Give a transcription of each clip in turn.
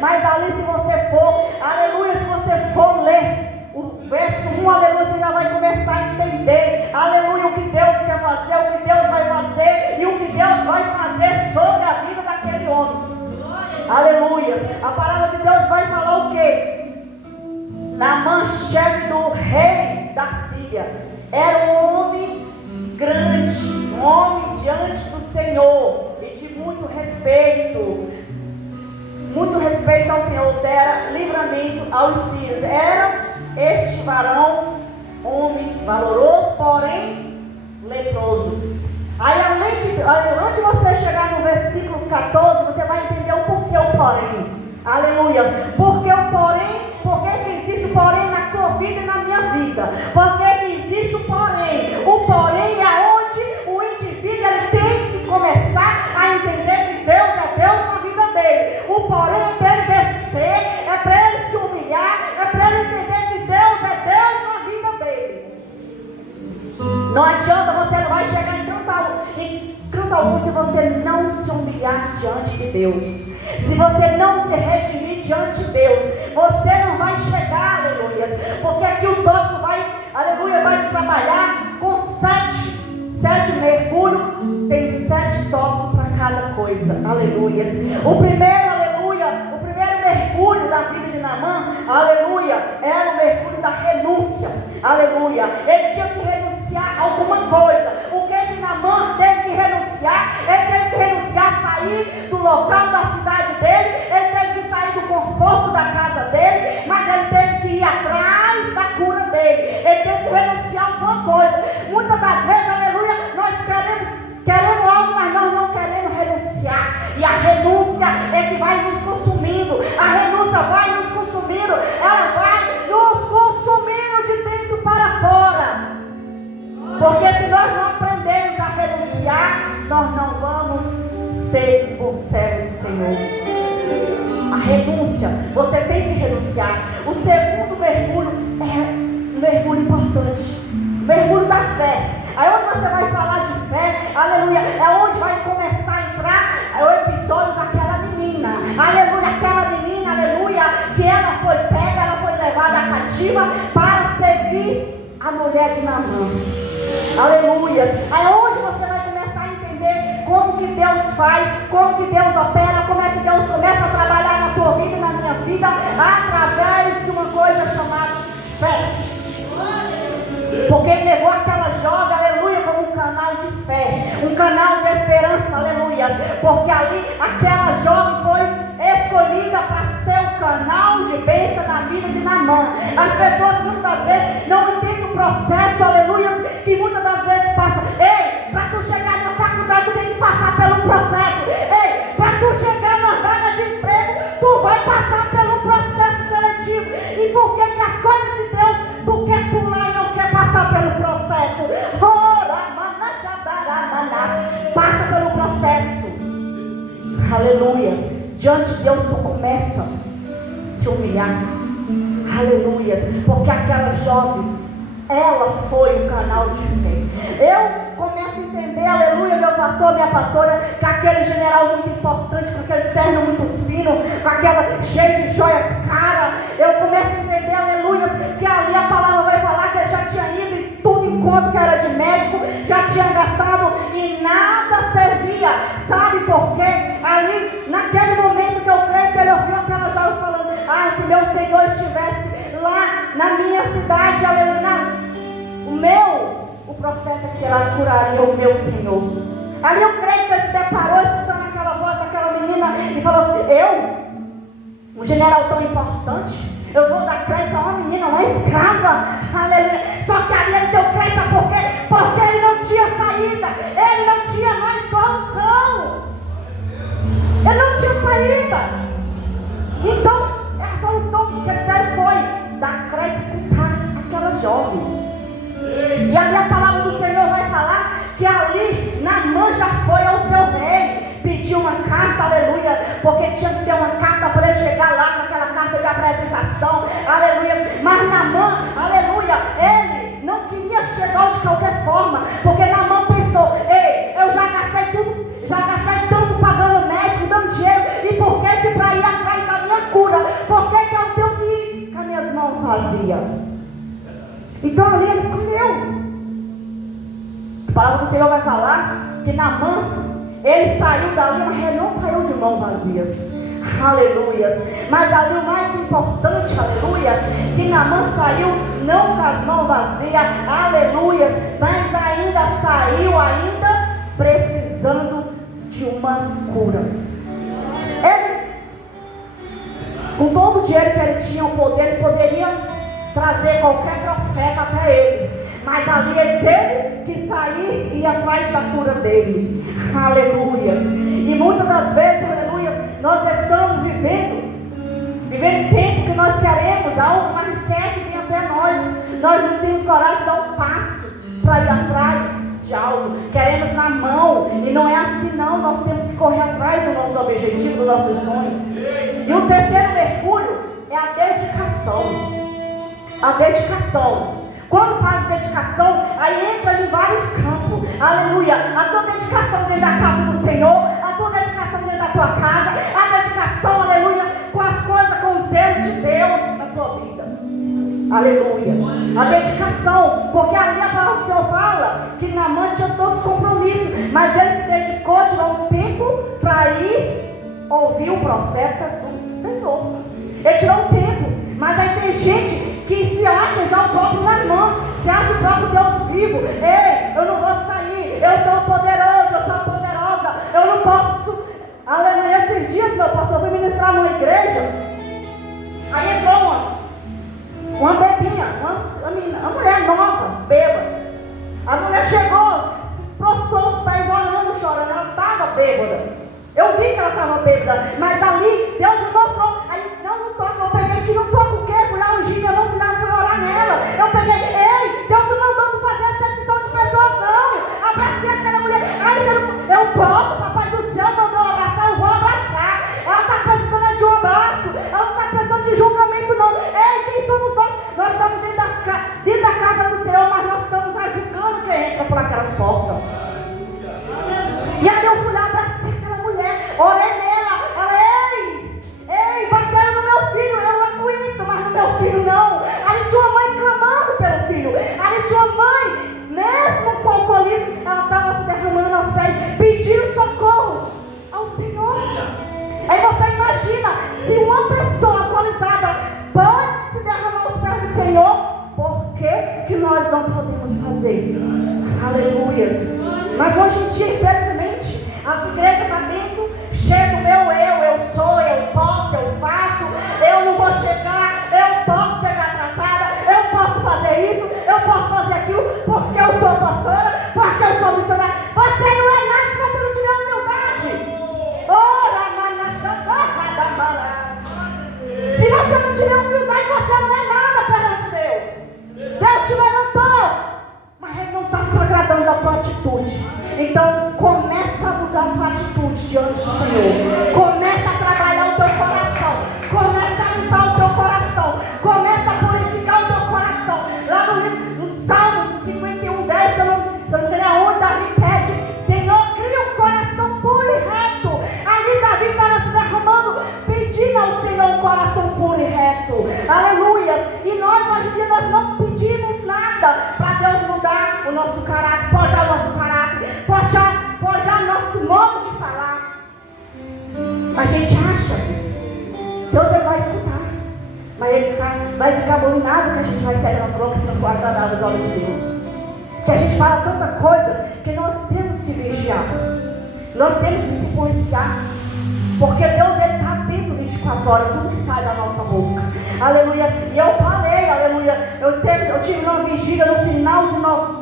Mas ali, se você for, aleluia, se você for ler o verso 1, aleluia, você já vai começar a entender, aleluia, o que Deus quer fazer, o que Deus vai fazer e o que Deus vai fazer sobre a vida daquele homem. Aleluia. A palavra de Deus vai falar o quê? Naamã, chefe do rei da Síria, era um homem grande, um homem diante do Senhor e de muito respeito ao Senhor, dera livramento aos sírios. Era este varão, homem valoroso, porém leproso. Aí, antes de você chegar no versículo 14, você vai entender o porquê o porém. Aleluia. Porque o porém, porque que existe o porém na tua vida e na minha vida? Porque que existe o porém? O porém é onde o indivíduo ele tem que começar a entender que Deus é Deus na vida dele. O porém é para ele descer, é para ele se humilhar, é para ele entender que Deus é Deus na vida dele. Não adianta, você não vai chegar em canto algum se você não se humilhar diante de Deus. Se você não se redimir diante de Deus, você não vai chegar, aleluia. Porque aqui o tópico vai, aleluia, vai trabalhar com sete mergulhos. Tem 7 tópicos para cada coisa, aleluia. O primeiro, aleluia, o primeiro mergulho da vida de Naamã, aleluia, era o mergulho da renúncia, aleluia. Ele tinha que renunciar a alguma coisa. O que Naamã teve que renunciar? Ele teve que renunciar, sair do local da cidade dele, ele teve que sair do conforto da casa dele, mas ele teve que ir atrás da cura dele. Ele teve que renunciar a alguma coisa. Muitas das vezes, aleluia, nós queremos algo, mas nós não queremos renunciar. E a renúncia é que vai nos consumindo. A renúncia vai nos consumindo. Ela vai nos consumindo de dentro para fora. Porque se nós não aprendemos a renunciar, nós não vamos ser um servo do Senhor. A renúncia, você tem que renunciar. O segundo mergulho é um mergulho importante, o mergulho da fé. Aí onde você vai falar de fé, aleluia, é onde vai começar a entrar o episódio daquela menina, aleluia, aquela menina, aleluia, que ela foi pega, ela foi levada cativa para servir a mulher de Naamã, aleluia. Aí onde você vai começar a entender como que Deus faz, como que Deus opera, como é que Deus começa a trabalhar na tua vida e na minha vida, através de uma coisa chamada fé. Porque ele levou aquela jovem, aleluia, como um canal de fé, um canal de esperança, aleluia. Porque ali aquela jovem foi escolhida para ser o canal de bênção na vida de Naamã. As pessoas muitas das vezes não entendem o processo, aleluia, que muitas das vezes passa. Ei, para tu chegar na faculdade tu tem que passar pelo processo. Ei, para tu chegar na vaga de emprego tu vai passar pelo processo seletivo. E por que que as coisas de Deus tu quer pular e não quer passar pelo processo? Passa pelo processo, aleluia. Diante de Deus tu começa a se humilhar, aleluia. Porque aquela jovem, ela foi o canal de fé. Eu começo a entender, aleluia, meu pastor, minha pastora, que aquele general muito importante, com aquele terno muito fino, com aquela cheia de joias caras, eu começo a entender, aleluia, que ali a palavra vai falar que ele já tinha ido em tudo enquanto que era de médico, já tinha gastado e nada servia. Sabe por quê? Ali, naquele momento que eu creio que ele ouviu aquela jovem falando: ah, se meu Senhor estivesse lá na minha cidade, aleluia, o profeta que ela curaria o meu Senhor. Ali eu creio que ele se deparou escutando aquela voz daquela menina e falou assim: um general tão importante, eu vou dar crédito a uma menina, uma escrava, aleluia. Só que ali ele deu crédito, sabe por quê? Porque ele não tinha saída, ele não tinha mais solução, ele não tinha saída. Então a solução que ele teve foi dar crédito, escutar aquela jovem. E ali a palavra do Senhor vai falar que ali Naamã já foi ao seu rei, pediu uma carta, aleluia, porque tinha que ter uma carta para ele chegar lá com aquela carta de apresentação, aleluia. Mas Naamã, aleluia, ele não queria chegar de qualquer forma, porque Naamã pensou: ei, eu já gastei tudo, já gastei tanto pagando médico, dando dinheiro, e por que para ir atrás da minha cura vazia. Então ali ele escondeu. A palavra do Senhor vai falar que Naamã, ele saiu dali, mas ele não saiu de mãos vazias. Aleluias. Mas ali o mais importante, aleluia, que Naamã saiu não com as mãos vazias, aleluias, mas ainda saiu precisando de uma cura. Ele, com todo o dinheiro que ele tinha, o poder, ele poderia trazer qualquer profeta até ele, mas ali ele teve que sair e ir atrás da cura dele. Aleluias. E muitas das vezes, aleluia, nós estamos vivendo tempo que nós queremos algo, mas quer que venha até nós não temos coragem de dar um passo para ir atrás de algo, queremos na mão, e não é assim não. Nós temos que correr atrás do nosso objetivo, dos nossos sonhos. E o terceiro mergulho é a dedicação. A dedicação. Quando fala de dedicação, aí entra em vários campos. Aleluia. A tua dedicação dentro da casa do Senhor, a tua dedicação dentro da tua casa, a dedicação, aleluia, com as coisas, com o zelo de Deus na tua vida. Aleluia. A dedicação, porque ali a palavra do Senhor fala que Naamã tinha todos os compromissos, mas ele se dedicou, tirou um tempo para ir ouvir o profeta do Senhor. Ele tirou um tempo, mas aí tem gente que se acha já o próprio Naamã, se acha o próprio Deus vivo. Ei, eu não vou sair, eu sou poderoso, eu sou poderosa, eu não posso. Aleluia. Esses dias, meu pastor foi ministrar numa igreja, aí entrou uma bebinha, uma mulher nova, bêbada. A mulher chegou, se prostrou os pés orando, chorando, ela estava bêbada. Eu vi que ela estava bêbada, mas ali Deus me mostrou. Aí, não toca, eu peguei que não toca o quê? Fui lá ungir, eu não fui lá, fui orar nela. Eu peguei, ei, Deus não mandou tu fazer acepção de pessoas, não. Abracei aquela mulher. Aí eu posso, papai do céu mandou abraçar, eu vou abraçar. Ela está precisando de um abraço, ela não está precisando de julgamento, não. Ei, quem somos nós? Nós estamos dentro da casa do Senhor, mas nós estamos julgando quem entra por aquelas portas. E aí eu fui lá, abracei aquela mulher, orei nela, ela, ei, bateram no meu filho, eu não aguento, mas no meu filho não. Ali tinha uma mãe clamando pelo filho, ali tinha uma mãe, mesmo com o alcoolismo, ela estava se derramando aos pés, pedindo socorro ao Senhor. Aí você imagina, se uma pessoa alcoolizada pode se derramar aos pés do Senhor, por que nós não podemos fazer? Aleluias. Mas hoje em dia, infelizmente, as igrejas estão dentro, chega o meu eu sou, eu posso, eu faço, eu não vou chegar, eu posso chegar atrasada, eu posso fazer isso, eu posso fazer aquilo, porque eu sou pastora, porque eu sou missionária. Você não é nada se você não tiver humildade. Se você não tiver humildade, você não é nada perante Deus. Deus te levantou, mas Ele não está se agradando da tua atitude. Então começa a mudar a tua atitude diante do Senhor. Começa a trabalhar o teu coração. Começa a limpar o teu coração. Começa a purificar o teu coração. Lá no Salmo 51, 10, se eu não me engano, onde Davi pede: Senhor, cria um coração puro e reto. Ali Davi estava se derramando, pedindo ao Senhor um coração puro e reto. Aleluia. E nós hoje em dia nós não pedimos nada para Deus mudar o nosso caráter, forjar o nosso caráter, forjar o nosso modo de falar. A gente acha que Deus vai escutar, mas Ele vai ficar abominado que a gente vai sair da nossa boca se não for agradável às obras de Deus. Que a gente fala tanta coisa que nós temos que vigiar, nós temos que se policiar, porque Deus está atento 24 horas, tudo que sai da nossa boca. Aleluia. E eu falei, aleluia, eu tive uma vigília no final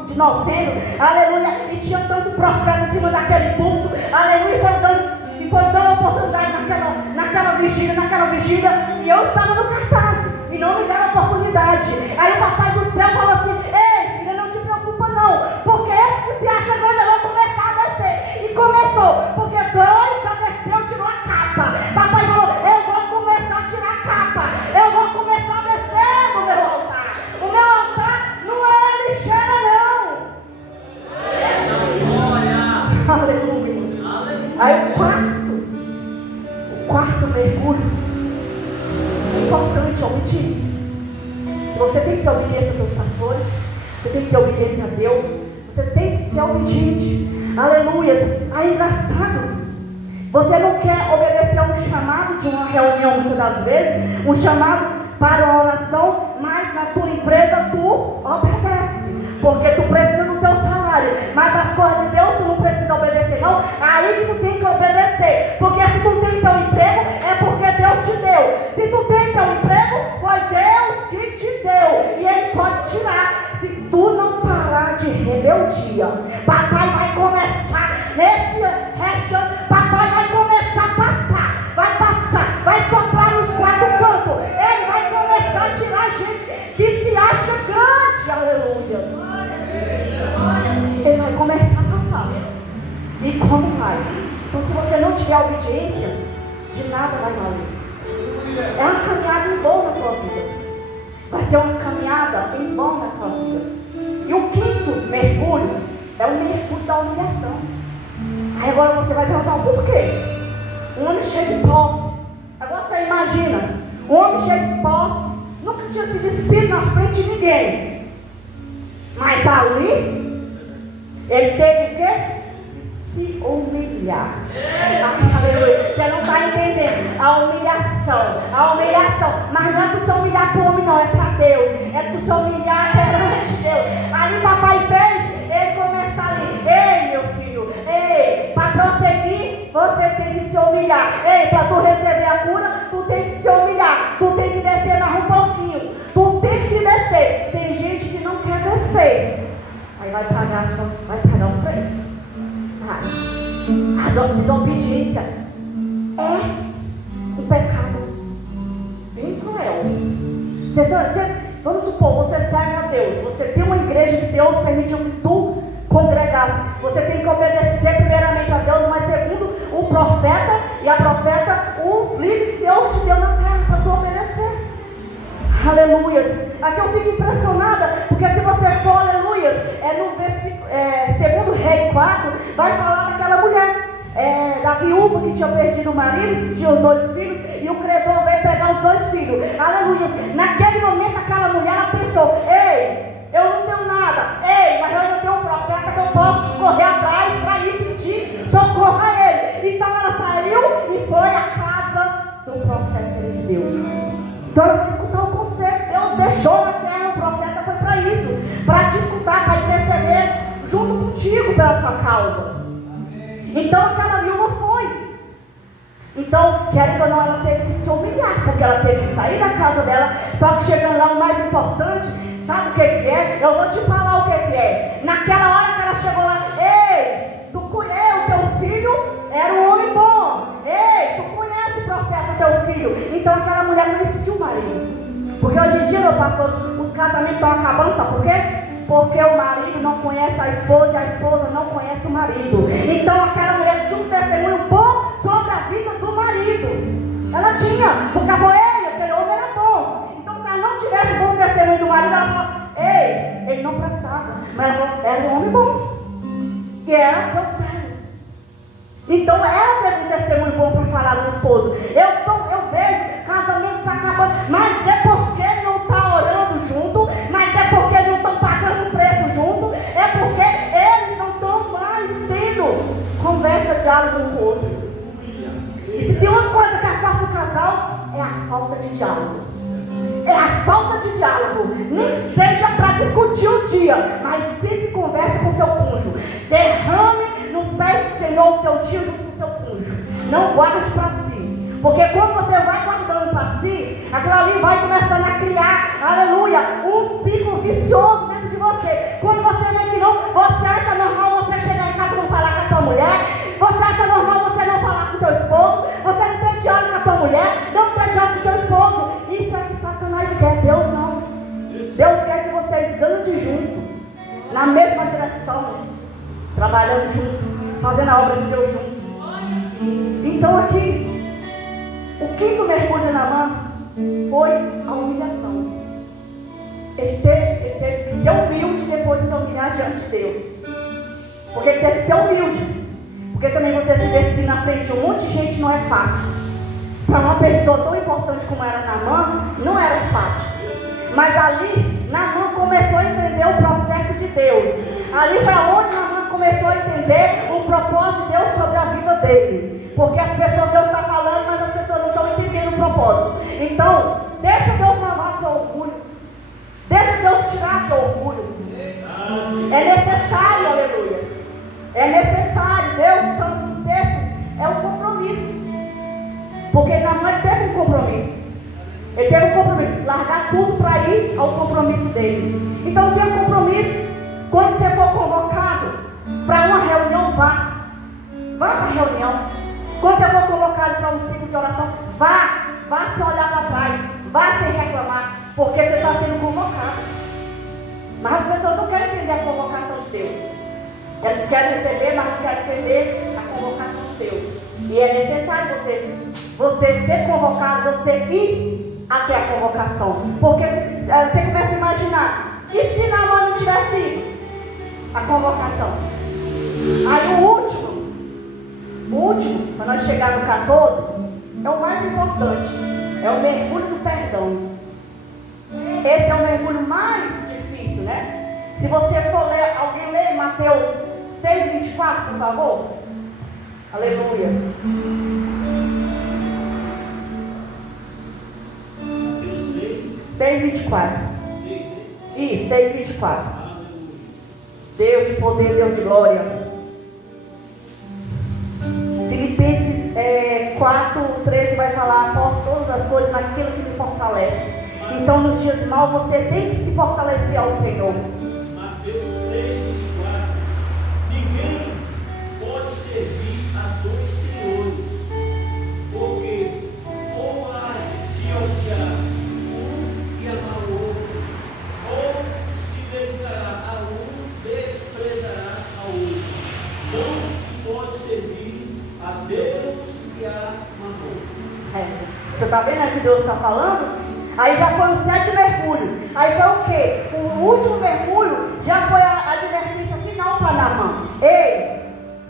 de novembro, aleluia, e tinha tanto profeta em cima daquele púlpito, aleluia, e foi dando oportunidade naquela vigília, e eu estava no cartaz, e não me deram oportunidade. Aí o papai do céu falou assim: ei, filha, não te preocupa não, porque esse que se acha grande, eu vou começar a descer. E começou, porque dois já desceu, tirou a capa. Papai falou: eu vou começar a tirar a capa, eu vou começar a descer do meu altar. O meu altar não é lixeira não. Aleluia. Aí o quarto mergulho, é importante, eu me disse, Você tem que ter obediência aos seus pastores. Você tem que ter obediência a Deus. Você tem que ser obediente. Aleluia. Ah, é engraçado. Você não quer obedecer a um chamado de uma reunião muitas das vezes, um chamado para uma oração, mas na tua empresa tu obedece, porque tu precisa do teu salário, mas as coisas de Deus tu não precisa obedecer não. Aí que tu tem que obedecer, porque se tu tem teu emprego, é porque Deus te deu. Se tu tem teu emprego, foi Deus que te deu, e Ele pode tirar. Se tu não parar de rebeldia, papai vai começar nesse resto, papai vai começar a passar, vai soprar nos quatro cantos. Ele vai começar a tirar gente que se acha grande, aleluia. Ele vai começar a passar. E como vai? Então, se você não tiver obediência, de nada vai valer. É uma caminhada em vão na tua vida. Vai ser uma caminhada em vão na tua vida. E o quinto mergulho é o mergulho da humilhação. Aí agora você vai perguntar o porquê. Um homem cheio de posse. Agora você imagina, um homem cheio de posse, nunca tinha se despido na frente de ninguém. Mas ali, ele teve o quê? Se humilhar. Aleluia. Você não está entendendo a humilhação, mas não é tu se humilhar para o homem não, é para Deus, é tu se humilhar perante Deus. Ali papai fez, ele começa ali, ei meu filho, ei, para prosseguir, você tem que se humilhar, ei, para tu receber a cura, tu tem que se humilhar, tu tem que descer mais um pouquinho, tu tem que descer. Tem gente que não quer descer, aí vai pagar um preço. A desobediência é um pecado bem cruel. Vamos supor, você serve a Deus, você tem uma igreja que Deus permitiu que tu congregasse. Você tem que obedecer primeiramente a Deus, mas segundo o profeta e a profeta, os líderes que Deus te deu na terra para tu obedecer. Aleluias. Aqui eu fico impressionada, porque se você for, aleluias, no versículo, segundo Rei 4, vai falar daquela mulher, da viúva que tinha perdido o marido, tinha os 2 filhos, e o credor veio pegar os 2 filhos. Aleluias. Naquele momento, aquela mulher, ela pensou, ei, eu não tenho nada, ei, mas eu ainda tenho um profeta que eu posso correr atrás para ir pedir socorro a ele. Então ela saiu e foi à casa do profeta Eliseu. Então ela foi escutar o conselho. Deus deixou na terra, o profeta foi para isso, para te escutar, para interceder junto contigo pela tua causa. Então aquela viúva foi. Então, querendo ou não, ela teve que se humilhar, porque ela teve que sair da casa dela. Só que chegando lá, o mais importante, sabe o que é? Eu vou te falar o que é. Naquela hora que ela chegou lá, ei, tu conhece o teu filho? Era um homem bom. Ei, tu conhece o profeta, teu filho? Então aquela mulher conhecia o marido. Porque hoje em dia, meu pastor, os casamentos estão acabando, sabe por quê? Porque o marido não conhece a esposa e a esposa não conhece o marido. Então aquela mulher tinha um testemunho bom sobre a vida do marido. Ela tinha, porque ela falou, ei, aquele homem era bom. Então se ela não tivesse bom testemunho do marido, ela falou, ei, ele não prestava. Mas ela falou, era um homem bom. E era teu servo. Então ela teve um testemunho bom para falar do esposo. Eu vejo casamentos acabando, mas é porque não está orando junto, mas é porque não estão pagando preço junto, é porque eles não estão mais tendo conversa, diálogo um com o outro. E se tem uma coisa que afasta o casal, é a falta de diálogo. É a falta de diálogo. Nem que seja para discutir o dia, mas sempre converse com o seu cônjuge. Derrame nos pés do Senhor o seu tio junto com o seu cônjuge. Não guarde para si. Porque quando você vai guardando para si, aquilo ali vai começando a criar, aleluia, um ciclo vicioso dentro de você. Quando você vê que não, você acha normal você chegar em casa e não falar com a tua mulher, você acha normal você não falar com o teu esposo, você não tem diálogo com a tua mulher, não tem diálogo com o teu esposo. Isso é que Satanás quer, Deus não. Deus quer que vocês andem junto, na mesma direção, trabalhando junto, fazendo a obra de Deus junto. Então aqui, o quinto mergulho de Naamã foi a humilhação. Ele teve que ser humilde depois de se humilhar diante de Deus. Porque ele teve que ser humilde. Porque também você se despir na frente de um monte de gente não é fácil. Para uma pessoa tão importante como era Naamã, não era fácil. Mas ali, Naamã começou a entender o processo de Deus. Ali foi onde Naamã começou a entender o propósito de Deus sobre a vida dele. Porque as pessoas, Deus está falando, mas as pessoas não estão entendendo o propósito. Então, deixa Deus lavar teu orgulho. Deixa Deus tirar teu orgulho. É necessário, aleluia. É necessário. Deus, Santo Sexto, é um compromisso. Porque Naamã teve um compromisso. Ele teve um compromisso, largar tudo para ir ao compromisso dele. Então tenha um compromisso. Quando você for convocado para uma reunião, vá. Vá para a reunião. Quando você for convocado para um ciclo de oração, vá. Vá se olhar para trás. Vá sem reclamar. Porque você está sendo convocado. Mas as pessoas não querem entender a convocação de Deus. Elas querem receber, mas não querem entender a convocação de Deus. E é necessário você ser convocado, você ir até a convocação. Porque você começa a imaginar, e se Naamã não tivesse ido a convocação? Aí o último, para nós chegar no 14, é o mais importante, é o mergulho do perdão. Esse é o mergulho mais difícil, né? Se você for ler, alguém lê Mateus 6:24, por favor. Aleluia. 6:24. Isso, 6:24. Deus de poder, Deus de glória. Filipenses 4:13 vai falar: após todas as coisas, naquilo que te fortalece. Então, nos dias maus, você tem que se fortalecer ao Senhor. Mateus 6:24. Ninguém pode servir a dois senhores, porque ou há de se odiar um e amar o outro, ou se dedicará a um, desprezará ao outro. Não se pode servir a Deus e a Mamon. Você está vendo o que Deus está falando? Aí já foi o 7 mergulho. Aí foi o quê? O último mergulho já foi a advertência final para Naamã. Ei,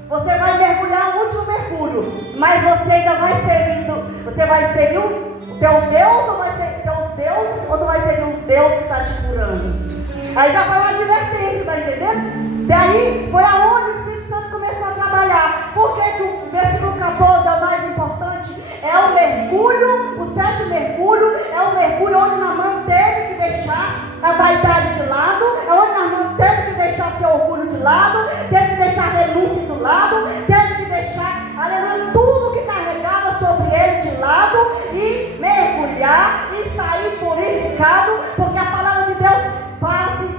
você vai mergulhar o último mergulho, mas você ainda vai servir. Você vai servir o teu Deus, ou vai servir teus deuses, ou tu vai servir o Deus que está te curando? Aí já foi uma advertência, tá entendendo? Daí foi aonde o Espírito Santo começou a trabalhar. Por que o versículo 14 é o mais importante? É o mergulho, o 7 mergulho, é o mergulho onde Naamã teve que deixar a vaidade de lado, é onde Naamã teve que deixar seu orgulho de lado, teve que deixar a renúncia do lado, teve que deixar, aleluia, tudo que carregava sobre ele de lado e mergulhar e sair purificado, porque a palavra de Deus fala assim,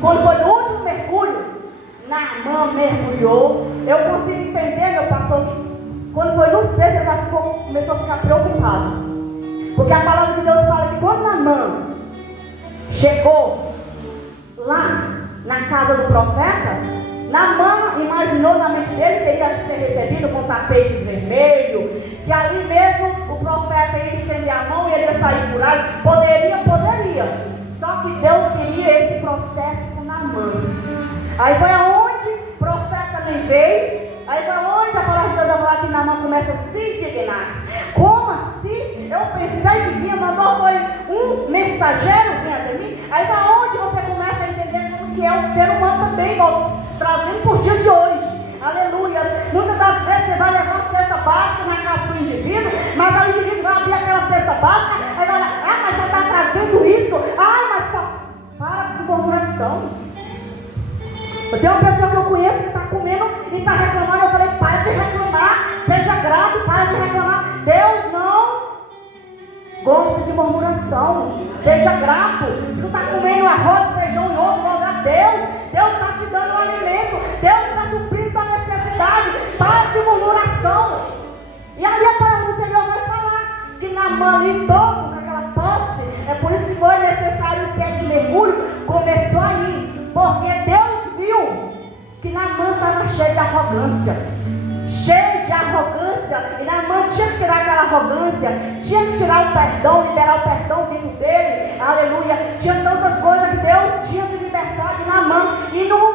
quando foi no último mergulho, Naamã mergulhou. Eu consigo entender, meu pastor, quando foi no 6, ele já começou a ficar preocupado. Porque a palavra de Deus fala que quando Naamã chegou lá na casa do profeta, Naamã imaginou na mente dele que teria ser recebido com tapetes vermelhos, que ali mesmo o profeta ia estender a mão e ele ia sair curado. Poderia. Só que Deus queria esse processo com Naamã. Aí foi aonde o profeta nem veio. Aí foi onde a palavra de Deus vai falar que Naamã começa a se indignar. Como assim? Eu pensei que vinha, mandou foi um mensageiro vinha até mim. Aí foi onde você começa a entender como que é o ser humano também, trazendo por dia de hoje. Aleluia. Muitas das vezes você vai levar uma cesta básica na casa do indivíduo, mas o indivíduo vai abrir aquela cesta básica, aí vai falar, mas você está trazendo isso? Mas só para de murmuração. Eu tenho uma pessoa que eu conheço que está comendo e está reclamando. Eu falei, para de reclamar, seja grato, para de reclamar. Deus não gosta de murmuração, seja grato. Se tu está comendo arroz, feijão e ovo, louva a Deus. Deus está te dando um alimento, Deus está suprindo a necessidade. Para de murmuração. E ali a palavra do Senhor vai falar que Naamã ali todo, com aquela posse, é por isso que foi necessário o 7 mergulho, começou aí, porque Deus viu que Naamã estava cheio de arrogância. E Naamã tinha que tirar aquela arrogância, tinha que tirar o perdão, liberar o perdão dentro dele, aleluia. Tinha tantas coisas que Deus tinha que libertar de Naamã. E não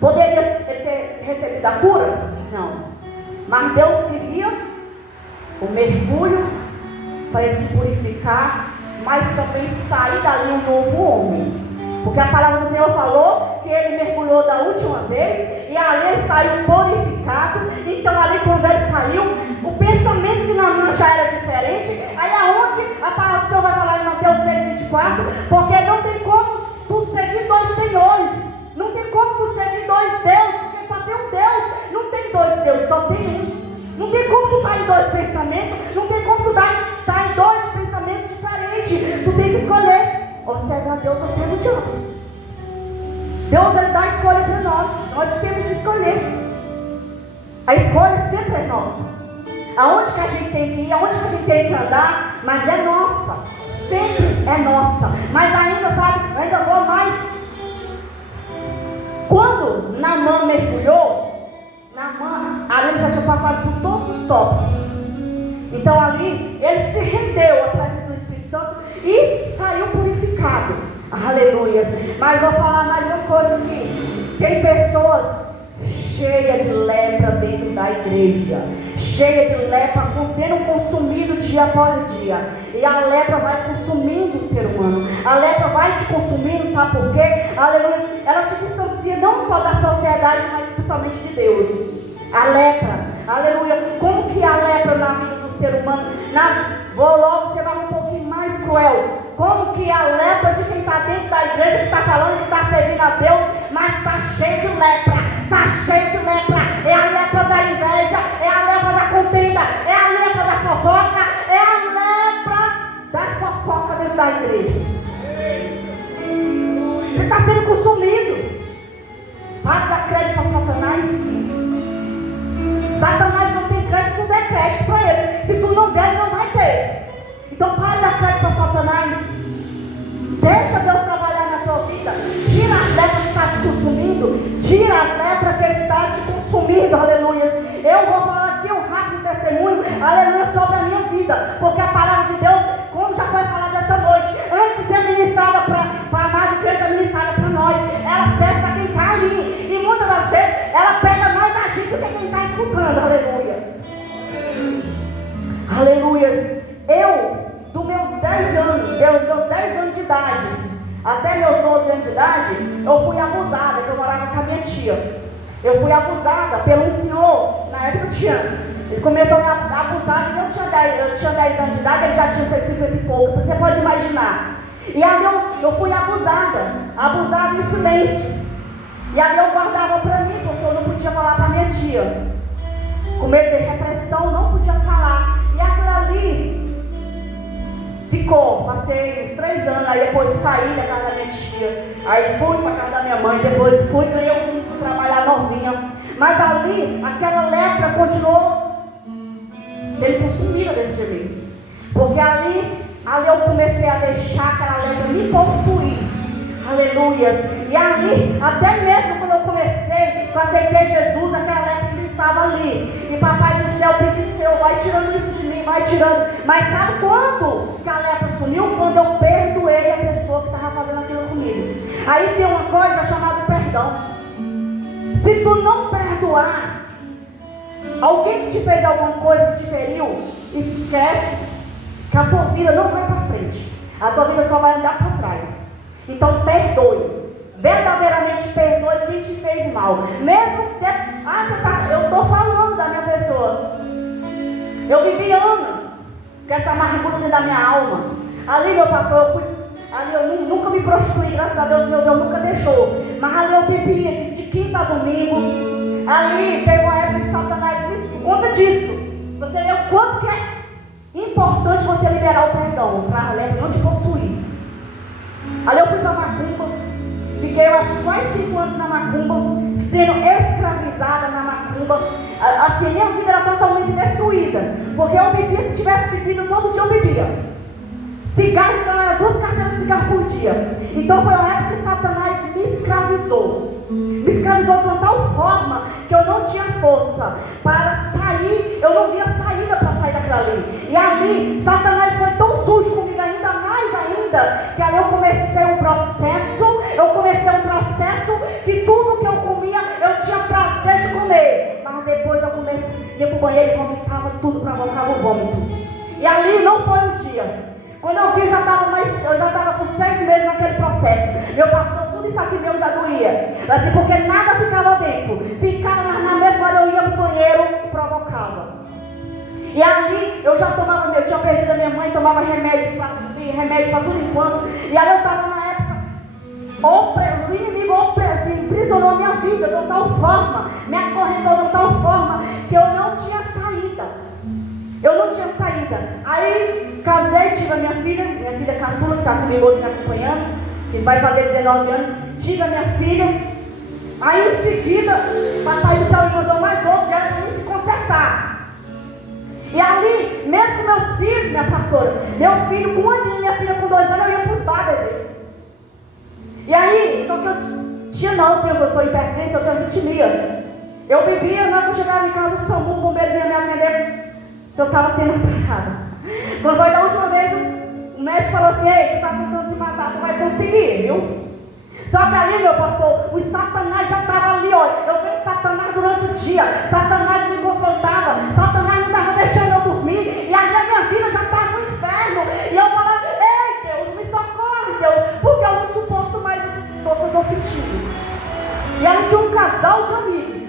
poderia ter recebido a cura? Não. Mas Deus queria o mergulho para ele se purificar mas também sair dali um novo homem. Porque a palavra do Senhor falou que ele mergulhou da última vez e ali ele saiu purificado. Então ali quando ele saiu, o pensamento de Naamã já era diferente. Aí aonde a palavra do Senhor vai falar em Mateus 6:24? Porque não tem como tu servir dois senhores. Não tem como tu servir dois deuses, porque só tem um Deus. Não tem dois deuses, só tem um. Não tem como tu estar em dois pensamentos. Não tem como tu estar em dois pensamentos diferentes. Tu tem que escolher. Ou serve a Deus ou serve o diabo. Deus ele dá a escolha para nós. Nós temos que escolher. A escolha sempre é nossa. Aonde que a gente tem que ir, aonde que a gente tem que andar, mas é nossa. Sempre é nossa. Mas ainda, sabe, ainda vou mais. Quando Naamã mergulhou, Naamã, ali ele já tinha passado por todos os tópicos. Então ali, ele se rendeu à presença do Espírito Santo e saiu purificado. Aleluias. Mas vou falar mais uma coisa aqui. Tem pessoas cheias de lepra dentro da igreja. Cheia de lepra, sendo consumido dia após dia. E a lepra vai consumindo o ser humano. A lepra vai te consumindo, sabe por quê? Aleluia. Ela te distancia não só da sociedade, mas principalmente de Deus. A lepra, aleluia. Como que a lepra na vida do ser humano? Vou logo ser um pouquinho mais cruel. Como que a lepra de quem está dentro da igreja, que está falando que está servindo a Deus, mas está cheio de lepra. Está cheio de lepra. É a lepra da inveja, é a lepra da contenda, é a lepra da fofoca, é a lepra da fofoca dentro da igreja. Você está sendo consumido. Para de dar crédito para Satanás. Satanás não tem crédito, tu der crédito para ele. Se tu não der, ele não vai ter. Então para de dar crédito para Satanás. Deixa Deus trabalhar na tua vida. Tira as lepras que está te consumindo. Tira as lepras que está te consumindo. Aleluia. Eu vou falar aqui um rápido testemunho. Aleluia, sobre a minha vida. Porque a palavra de Deus, como já foi falado essa noite, antes de ser ministrada para a amada igreja, ministrada para nós, ela serve para quem está ali. E muitas das vezes ela pega mais a gente do que quem está escutando. Aleluia. Aleluia. Eu, dos meus 10 anos de idade até meus 12 anos de idade, eu fui abusada, que eu morava com a minha tia. Eu fui abusada por um senhor, na época eu tinha. Ele começou a me abusar, eu tinha 10 anos de idade, ele já tinha 50 e pouco, você pode imaginar. E ali eu fui abusada em silêncio. E ali eu guardava para mim, porque eu não podia falar para minha tia. Com medo de repressão, não podia falar. E aquilo ali ficou, passei uns 3 anos, aí depois saí da casa da minha tia, aí fui para a casa da minha mãe, depois fui trabalhar novinha. Mas ali, aquela lepra continuou sendo consumida dentro de mim. Porque ali eu comecei a deixar aquela lepra me possuir. Aleluias. E ali, até mesmo quando eu comecei, eu aceitei Jesus, aquela lepra que estava ali. E papai do céu, pedindo, Senhor, vai tirando isso de mim, vai tirando. Mas sabe quando que a lepra sumiu? Quando eu perdoei a pessoa que estava fazendo aquilo comigo. Aí tem uma coisa chamada perdão. Se tu não perdoar alguém que te fez alguma coisa, que te feriu, esquece que a tua vida não vai para frente. A tua vida só vai andar para trás. Então perdoe. Verdadeiramente perdoe quem te fez mal. Mesmo que eu estou falando da minha pessoa. Eu vivi anos com essa amargura dentro da minha alma. Ali, meu pastor, eu nunca me prostituí, graças a Deus, meu Deus nunca deixou. Mas ali eu bebia de quinta a domingo. Ali teve uma época que Satanás me conta disso. Você vê o quanto que é importante você liberar o perdão para a lepra não te possuir. Ali eu fui para Macumba, fiquei eu acho quase 5 anos na Macumba, sendo escravizada na Macumba. Assim, minha vida era totalmente destruída, porque eu bebia, se tivesse bebido todo dia eu bebia. Cigarro, então era 2 carteiras de cigarro por dia. Então foi uma época que Satanás me escravizou. Me escravizou de uma tal forma que eu não tinha força para sair, eu não via saída para sair daquilo ali. E ali, Satanás foi tão sujo comigo ainda mais que ali eu comecei um processo que tudo que eu comia, eu tinha prazer de comer. Mas depois eu ia para o banheiro e vomitava tudo, provocava o vômito. E ali não foi um dia. Quando eu vi, já estava eu já estava com 6 meses naquele processo. Meu pastor, tudo isso aqui meu já doía. Assim, porque nada ficava dentro. Ficava, mas na mesma hora eu ia pro banheiro e provocava. E ali eu já tomava, eu tinha perdido a minha mãe, tomava remédio para tudo enquanto. E aí eu estava na época, o inimigo aprisionou a minha vida de tal forma, me acorrentou de tal forma, que eu não tinha saída. Aí casei, tive a minha filha caçula, que está comigo hoje me acompanhando, que vai fazer 19 anos, tive a minha filha. Aí em seguida, papai do céu me mandou mais outro, já era para mim se consertar. E ali, mesmo com meus filhos, minha pastora, meu filho com 1 aninho, minha filha com 2 anos, eu ia para os bar beber. E aí, só que eu sou hipertensa, eu tenho arritmia. Eu bebia, na hora que eu chegava em casa, o SAMU, o bombeiro vinha me atender, que eu estava tendo uma parada. Quando foi da última vez, o médico falou assim: ei, tu está tentando se matar, tu vai conseguir, viu? Só que ali, meu pastor, o Satanás já estava ali, ó. Eu vi o Satanás durante o dia. Satanás me confrontava. Satanás não estava deixando eu dormir. E ali a minha vida já estava no inferno. E eu falava: ei, Deus, me socorre, Deus, porque eu não suporto mais esse dor que eu estou sentindo. E ali tinha um casal de amigos,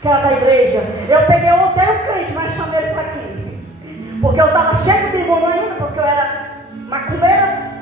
que era da igreja. Eu odeio crente, mas chamei eles aqui. Porque eu estava cheio de demônio ainda, porque eu era macumbeira.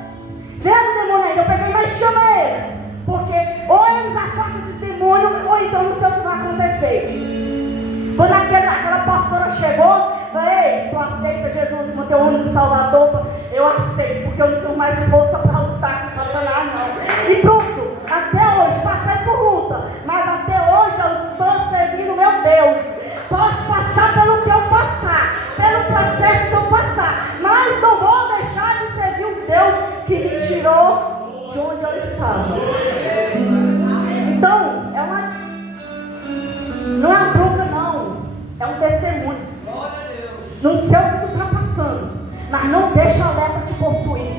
Cheio de demônio ainda, eu peguei, mas chamei eles. Porque ou eles afastam esse demônio, ou então não sei o que vai acontecer. Quando aquela pastora chegou, falei: ei, tu aceita Jesus como teu único salvador? Eu aceito, porque eu não tenho mais força para lutar com Satanás, não. E pronto, até hoje, passei por luta, mas até hoje eu estou servindo meu Deus. Posso passar pelo que eu passar, pelo processo que eu passar, mas não vou deixar de servir o Deus que me tirou de onde eu estava. Então, não é uma bronca, não. É um testemunho. Não sei o que tu está passando, mas não deixa a lepra te possuir.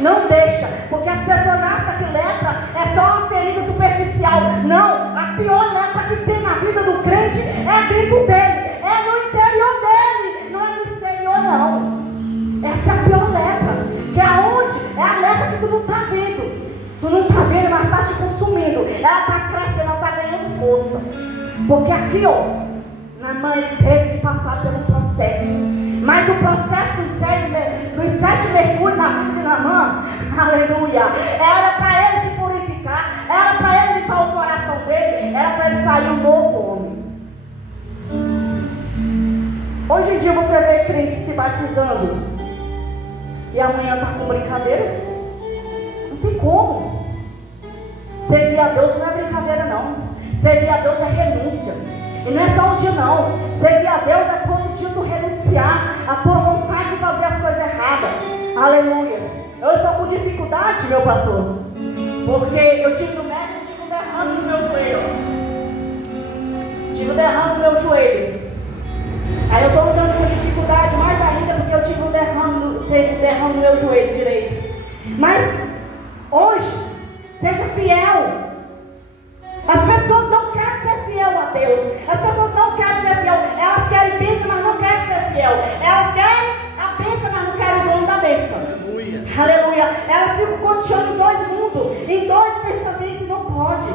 Não deixa, porque as pessoas acham que lepra é só uma ferida superficial. Não, a pior lepra que tem na vida do crente é dentro dele, é no interior dele, não é no exterior, não. Essa é a pior lepra, que é aonde? É a lepra que tu não está vendo. Tu não está vendo, mas está te consumindo. Ela está crescendo, ela está ganhando força. Porque aqui, ó, na mãe teve que passar pelo processo. Mas o processo dos 7 mergulhos na vida de Naamã, aleluia, era para ele se purificar, era para ele limpar o coração dele, era para ele sair um novo homem. Hoje em dia você vê crente se batizando e amanhã está com brincadeira. Não tem como. Servir a Deus não é brincadeira, não. Servir a Deus é renúncia. E não é só um dia, não. Servir a Deus é todo dia tu renunciar a tua vontade de fazer as coisas erradas. Aleluia. Eu estou com dificuldade, meu pastor, porque eu tive no médico, tive um derrame no meu joelho. Tive um derrame no meu joelho. Aí eu estou andando com dificuldade mais ainda, porque eu tive um derrame no meu joelho direito. Mas hoje, seja fiel. As pessoas não querem ser fiel a Deus. As pessoas não querem ser fiel. Elas querem bênção, mas não querem ser fiel. Elas querem a bênção, mas não querem o dono da bênção. Aleluia. Aleluia. Elas ficam coteando em 2 mundos, em 2 pensamentos, e não pode.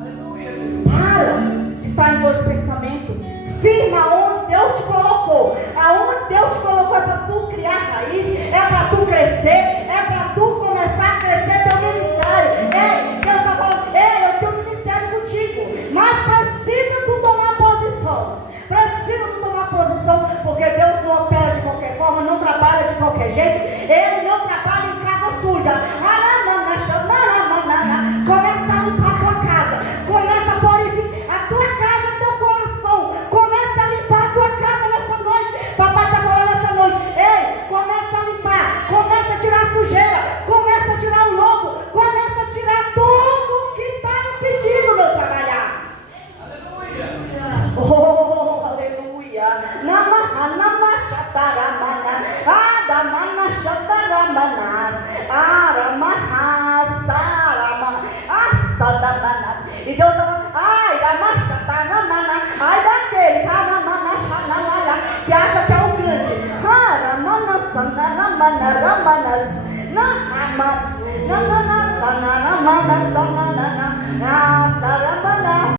Aleluia. Para de estar em 2 pensamentos. Firma onde Deus te colocou. Aonde Deus te colocou é para tu criar raiz, é para tu crescer, é para tu começar a crescer teu ministério. Ei, Deus está falando: ei, eu tenho um ministério contigo, mas precisa tu tomar posição. Precisa tu tomar posição, porque Deus não opera de qualquer forma, não trabalha de qualquer jeito. Ele não trabalha em casa suja. Começa a limpar a tua casa, começa a purificar a tua casa, teu coração. Começa a limpar a tua casa nessa noite. Papai está falando nessa noite: ei, começa a limpar, começa a tirar a sujeira, começa a tirar o lodo, começa a tirar tudo que está impedindo meu trabalhar. Aleluia. Oh, aleluia. Namah shataramana, adamana shataramana, aramaha sarama, asadamana. E Deus está falando: ai, damashataramana, ai daquele que acha que é o grande. Ramana sanaramana ramanas, mas na na na sa na na ma na sa na na na